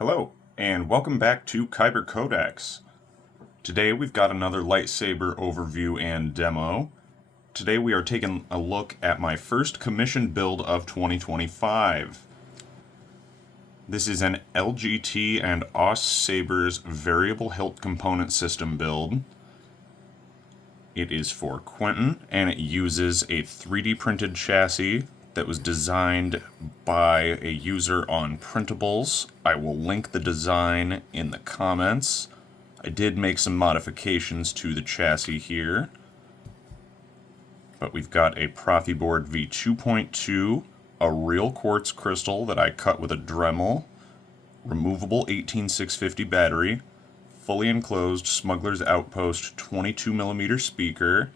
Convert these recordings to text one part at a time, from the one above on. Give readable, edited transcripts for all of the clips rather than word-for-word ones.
Hello, and welcome back to Kyber Codex. Today we've got another lightsaber overview and demo. Today we are taking a look at my first commissioned build of 2025. This is an LGT and AUS Sabers variable hilt component system build. It is for Quentin, and it uses a 3D printed chassis that was designed by a user on Printables. I will link the design in the comments. I did make some modifications to the chassis here. But we've got a Proffieboard V2.2, a real quartz crystal that I cut with a Dremel, removable 18650 battery, fully enclosed Smuggler's Outpost 22mm speaker.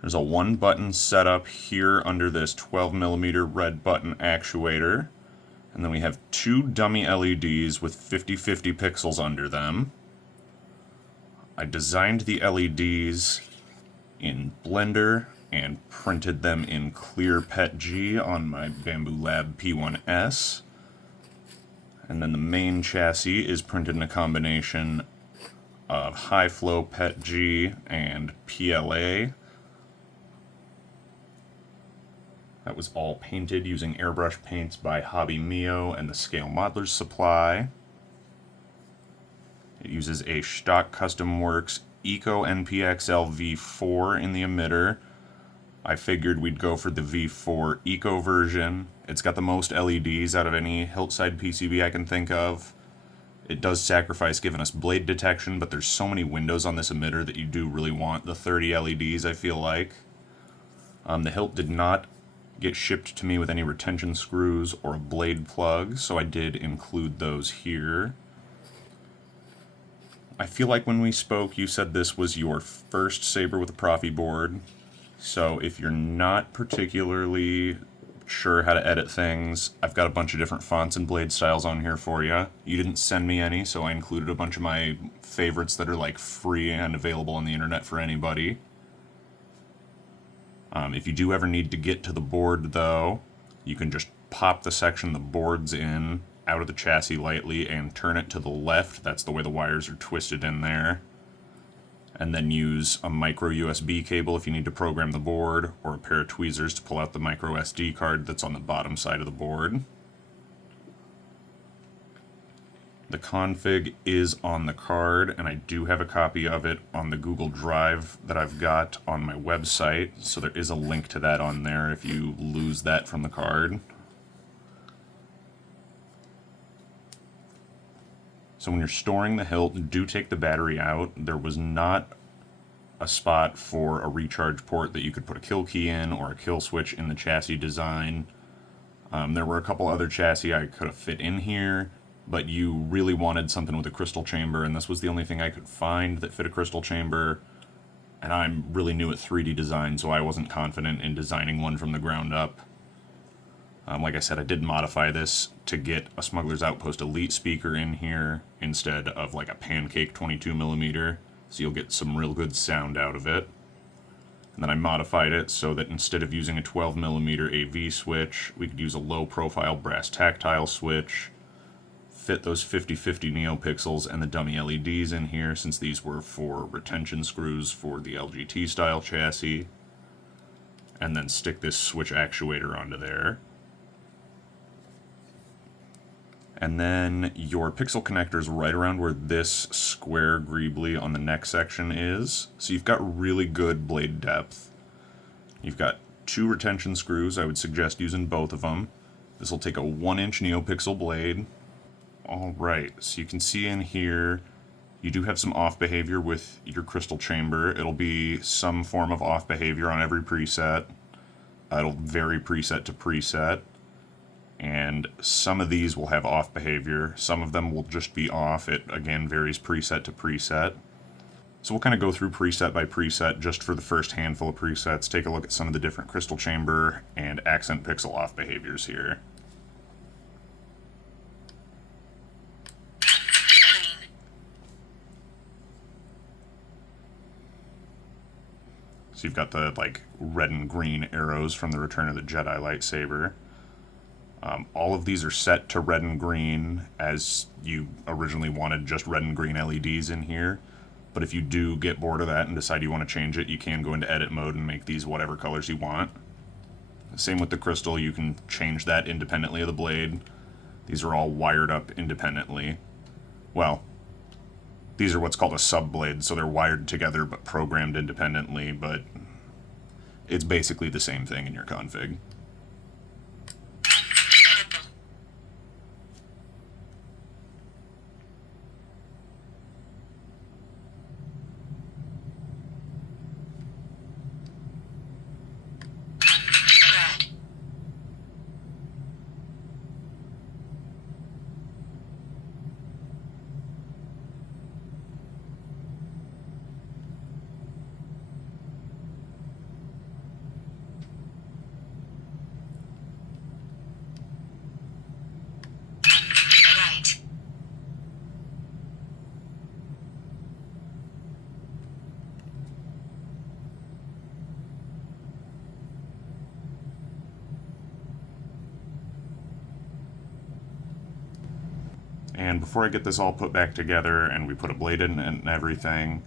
There's a 1-button setup here under this 12mm red button actuator. And then we have 2 dummy LEDs with 50/50 pixels under them. I designed the LEDs in Blender and printed them in clear PETG on my Bamboo Lab P1S. And then the main chassis is printed in a combination of high flow PETG and PLA. That was all painted using airbrush paints by Hobby Mio and the Scale Modelers Supply. It uses a stock Custom Works Eco NPXL V4 in the emitter. I figured we'd go for the V4 Eco version. It's got the most LEDs out of any hilt-side PCB I can think of. It does sacrifice giving us blade detection, but there's so many windows on this emitter that you do really want the 30 LEDs, I feel like. The hilt did not get shipped to me with any retention screws or a blade plug, so I did include those here. I feel like when we spoke you said this was your first saber with a Proffieboard, so if you're not particularly sure how to edit things, I've got a bunch of different fonts and blade styles on here for you. You didn't send me any, so I included a bunch of my favorites that are like free and available on the internet for anybody. If you do ever need to get to the board, though, you can just pop the section the board's in out of the chassis lightly and turn it to the left. That's the way the wires are twisted in there. And then use a micro USB cable if you need to program the board, or a pair of tweezers to pull out the micro SD card that's on the bottom side of the board. The config is on the card, and I do have a copy of it on the Google Drive that I've got on my website, so there is a link to that on there if you lose that from the card. So when you're storing the hilt, do take the battery out. There was not a spot for a recharge port that you could put a kill key in or a kill switch in the chassis design. There were a couple other chassis I could have fit in here, but you really wanted something with a crystal chamber, and this was the only thing I could find that fit a crystal chamber, and I'm really new at 3D design, so I wasn't confident in designing one from the ground up. Like I said, I did modify this to get a Smuggler's Outpost Elite speaker in here instead of like a pancake 22mm, so you'll get some real good sound out of it. And then I modified it so that instead of using a 12mm AV switch, we could use a low-profile brass tactile switch, fit those 50/50 neopixels and the dummy LEDs in here, since these were for retention screws for the LGT style chassis, and then stick this switch actuator onto there. And then your pixel connector's right around where this square greebly on the neck section is. So you've got really good blade depth. You've got 2 retention screws. I would suggest using both of them. This will take a 1-inch neopixel blade. Alright, so you can see in here you do have some off behavior with your crystal chamber. It'll be some form of off behavior on every preset. It'll vary preset to preset. And some of these will have off behavior. Some of them will just be off. It, again, varies preset to preset. So we'll kind of go through preset by preset just for the first handful of presets. Take a look at some of the different crystal chamber and accent pixel off behaviors here. So you've got the like red and green arrows from the Return of the Jedi lightsaber. All of these are set to red and green, as you originally wanted just red and green LEDs in here. But if you do get bored of that and decide you want to change it, you can go into edit mode and make these whatever colors you want. Same with the crystal, you can change that independently of the blade. These are all wired up independently. Well, these are what's called a sub-blade, so they're wired together but programmed independently, but it's basically the same thing in your config. And before I get this all put back together and we put a blade in and everything,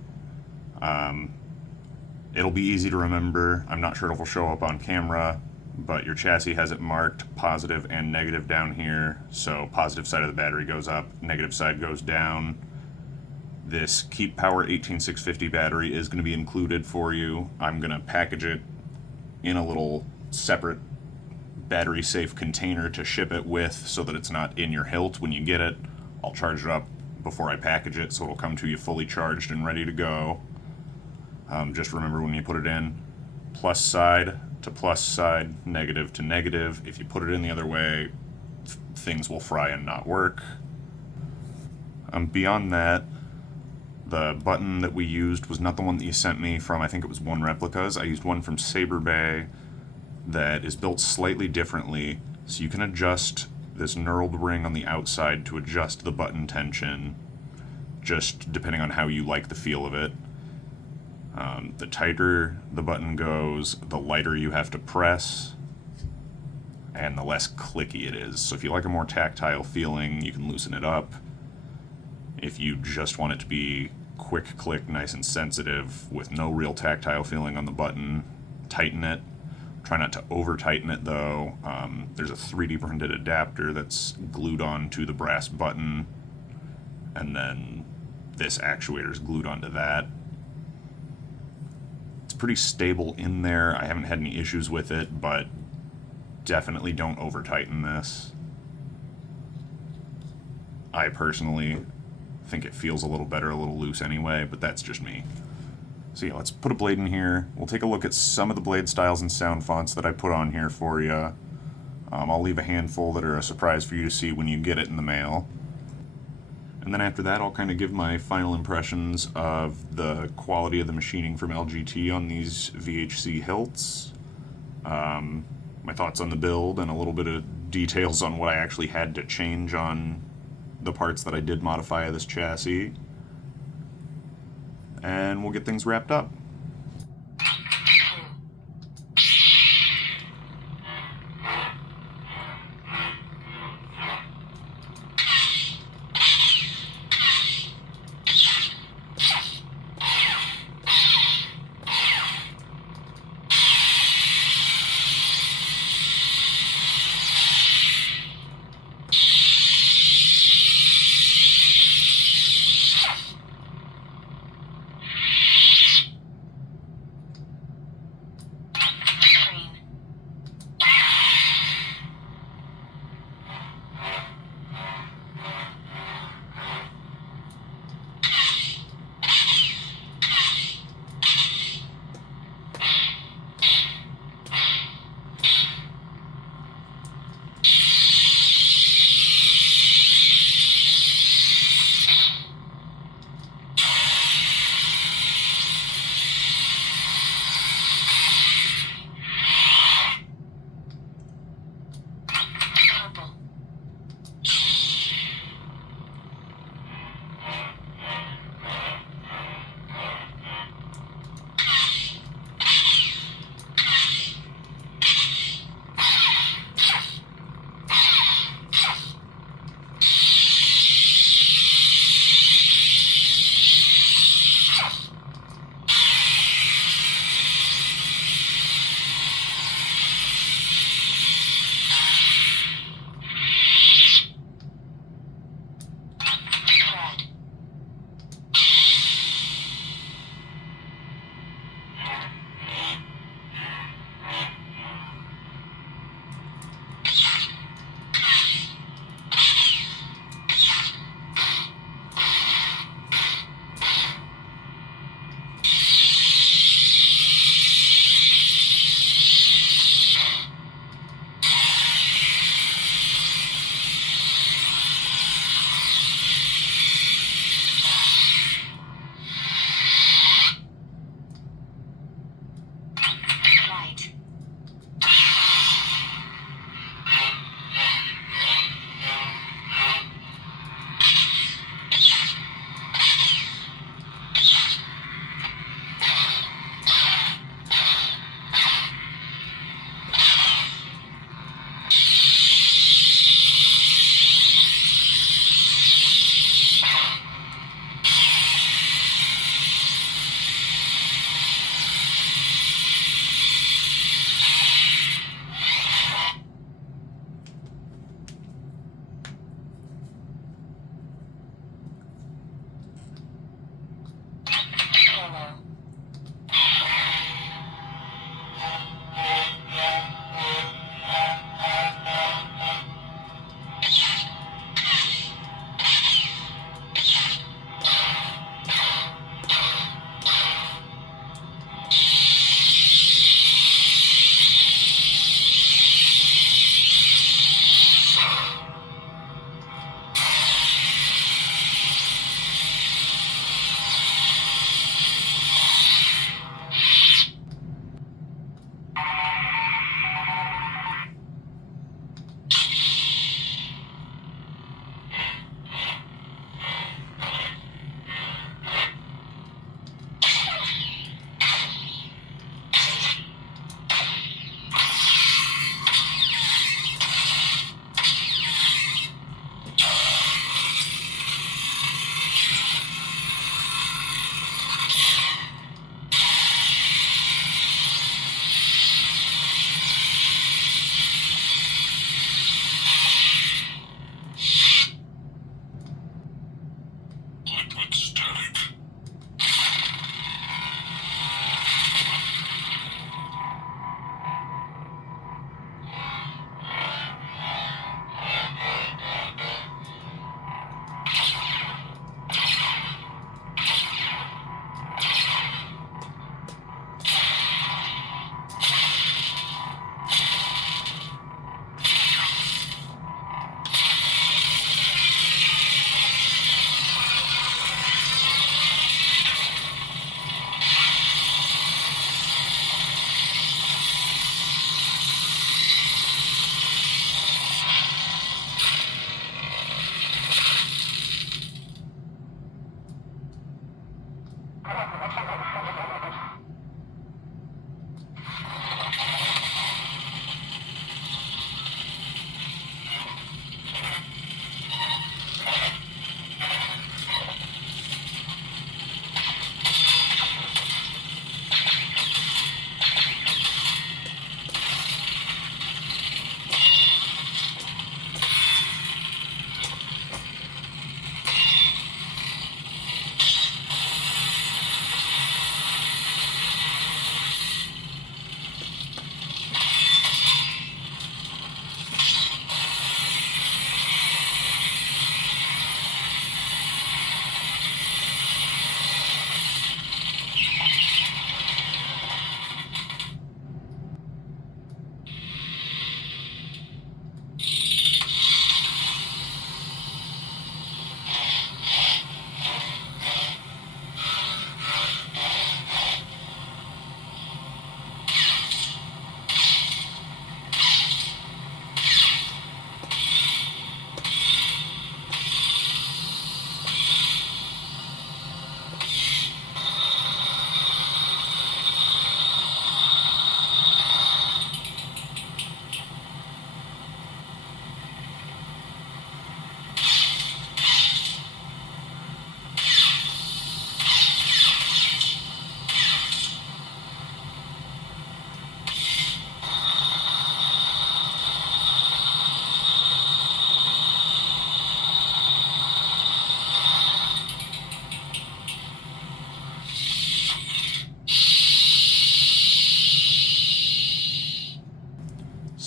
it'll be easy to remember. I'm not sure if it'll show up on camera, but your chassis has it marked positive and negative down here. So positive side of the battery goes up, negative side goes down. This Keep Power 18650 battery is going to be included for you. I'm going to package it in a little separate battery safe container to ship it with so that it's not in your hilt when you get it. I'll charge it up before I package it so it'll come to you fully charged and ready to go. Just remember when you put it in, plus side to plus side, negative to negative. If you put it in the other way, things will fry and not work. Beyond that, the button that we used was not the one that you sent me from, I think it was One Replicas. I used one from Saber that is built slightly differently, so you can adjust this knurled ring on the outside to adjust the button tension, just depending on how you like the feel of it. The tighter the button goes, the lighter you have to press, and the less clicky it is. So if you like a more tactile feeling, you can loosen it up. If you just want it to be quick click, nice and sensitive, with no real tactile feeling on the button, tighten it. Try not to over tighten it though. There's a 3D printed adapter that's glued onto the brass button, and then this actuator is glued onto that. It's pretty stable in there. I haven't had any issues with it, but definitely don't over tighten this. I personally think it feels a little better, a little loose anyway, but that's just me. So yeah, let's put a blade in here. We'll take a look at some of the blade styles and sound fonts that I put on here for you. I'll leave a handful that are a surprise for you to see when you get it in the mail. And then after that, I'll kind of give my final impressions of the quality of the machining from LGT on these VHC hilts. My thoughts on the build, and a little bit of details on what I actually had to change on the parts that I did modify of this chassis. And we'll get things wrapped up.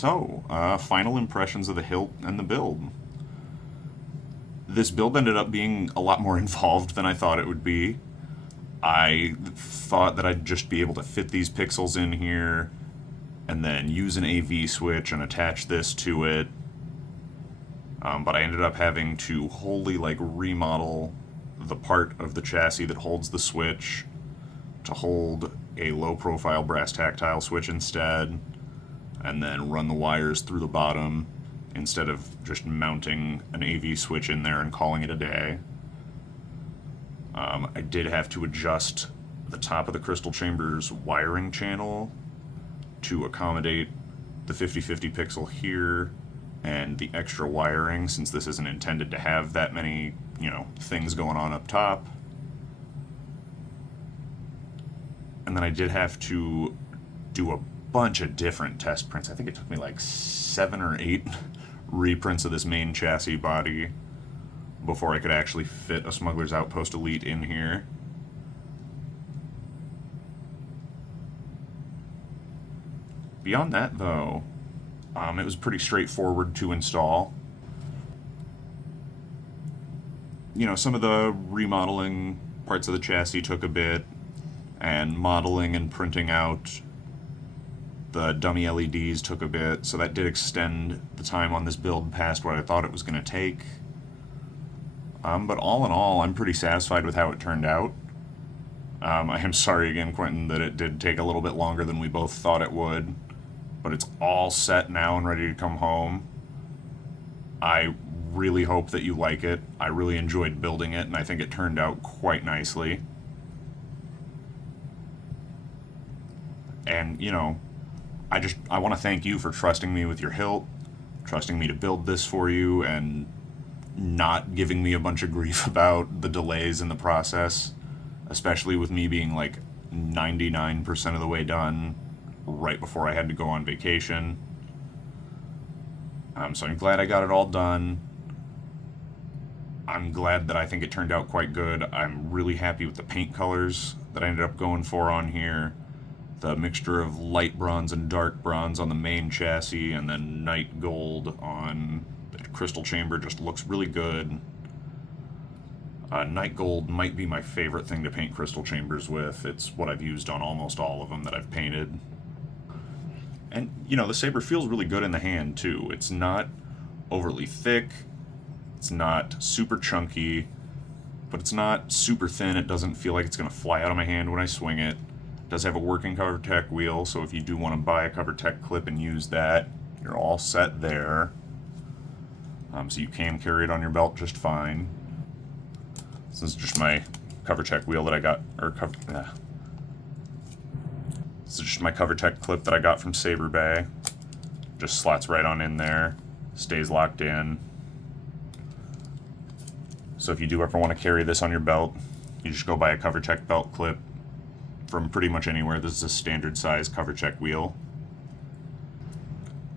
So, final impressions of the hilt and the build. This build ended up being a lot more involved than I thought it would be. I thought that I'd just be able to fit these pixels in here and then use an AV switch and attach this to it. But I ended up having to wholly remodel the part of the chassis that holds the switch to hold a low profile brass tactile switch instead, and then run the wires through the bottom instead of just mounting an AV switch in there and calling it a day. I did have to adjust the top of the crystal chamber's wiring channel to accommodate the 50/50 pixel here and the extra wiring, since this isn't intended to have that many, things going on up top. And then I did have to do a bunch of different test prints. I think it took me 7 or 8 reprints of this main chassis body before I could actually fit a Smuggler's Outpost Elite in here. Beyond that, though, it was pretty straightforward to install. Some of the remodeling parts of the chassis took a bit, and modeling and printing out the dummy LEDs took a bit, so that did extend the time on this build past what I thought it was going to take. But all in all, I'm pretty satisfied with how it turned out. I am sorry again, Quentin, that it did take a little bit longer than we both thought it would, but it's all set now and ready to come home. I really hope that you like it. I really enjoyed building it, and I think it turned out quite nicely. And, I want to thank you for trusting me with your hilt, trusting me to build this for you, and not giving me a bunch of grief about the delays in the process, especially with me being 99% of the way done right before I had to go on vacation. So I'm glad I got it all done. I'm glad that I think it turned out quite good. I'm really happy with the paint colors that I ended up going for on here. The mixture of light bronze and dark bronze on the main chassis, and then night gold on the crystal chamber just looks really good. Night gold might be my favorite thing to paint crystal chambers with. It's what I've used on almost all of them that I've painted. And, the saber feels really good in the hand, too. It's not overly thick, it's not super chunky, but it's not super thin. It doesn't feel like it's going to fly out of my hand when I swing it. It does have a working CoverTech wheel, so if you do want to buy a CoverTech clip and use that, you're all set there. So you can carry it on your belt just fine. This is just my CoverTech wheel that I got, this is just my CoverTech clip that I got from Saber Bay. Just slots right on in there, stays locked in. So if you do ever want to carry this on your belt, you just go buy a CoverTech belt clip from pretty much anywhere. This is a standard size CoverTech wheel.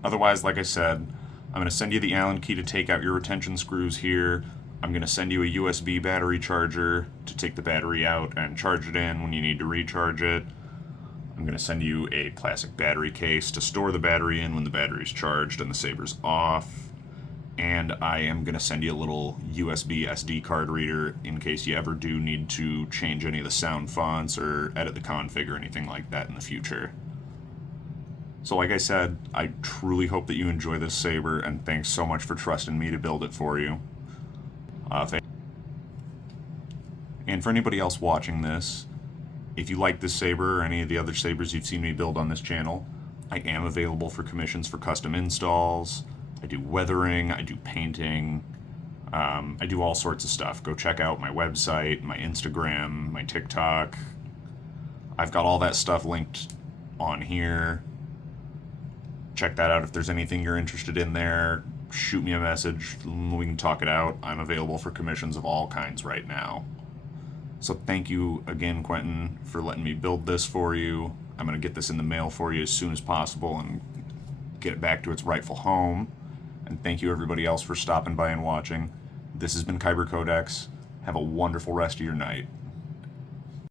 Otherwise, like I said, I'm going to send you the Allen key to take out your retention screws here. I'm going to send you a USB battery charger to take the battery out and charge it in when you need to recharge it. I'm going to send you a plastic battery case to store the battery in when the battery's charged and the saber's off. And I am going to send you a little USB SD card reader in case you ever do need to change any of the sound fonts or edit the config or anything like that in the future. So like I said, I truly hope that you enjoy this saber, and thanks so much for trusting me to build it for you. And for anybody else watching this, if you like this saber or any of the other sabers you've seen me build on this channel, I am available for commissions for custom installs. I do weathering, I do painting, I do all sorts of stuff. Go check out my website, my Instagram, my TikTok. I've got all that stuff linked on here. Check that out if there's anything you're interested in there. Shoot me a message, we can talk it out. I'm available for commissions of all kinds right now. So thank you again, Quentin, for letting me build this for you. I'm going to get this in the mail for you as soon as possible and get it back to its rightful home. And thank you everybody else for stopping by and watching. This has been Kyber Codex. Have a wonderful rest of your night.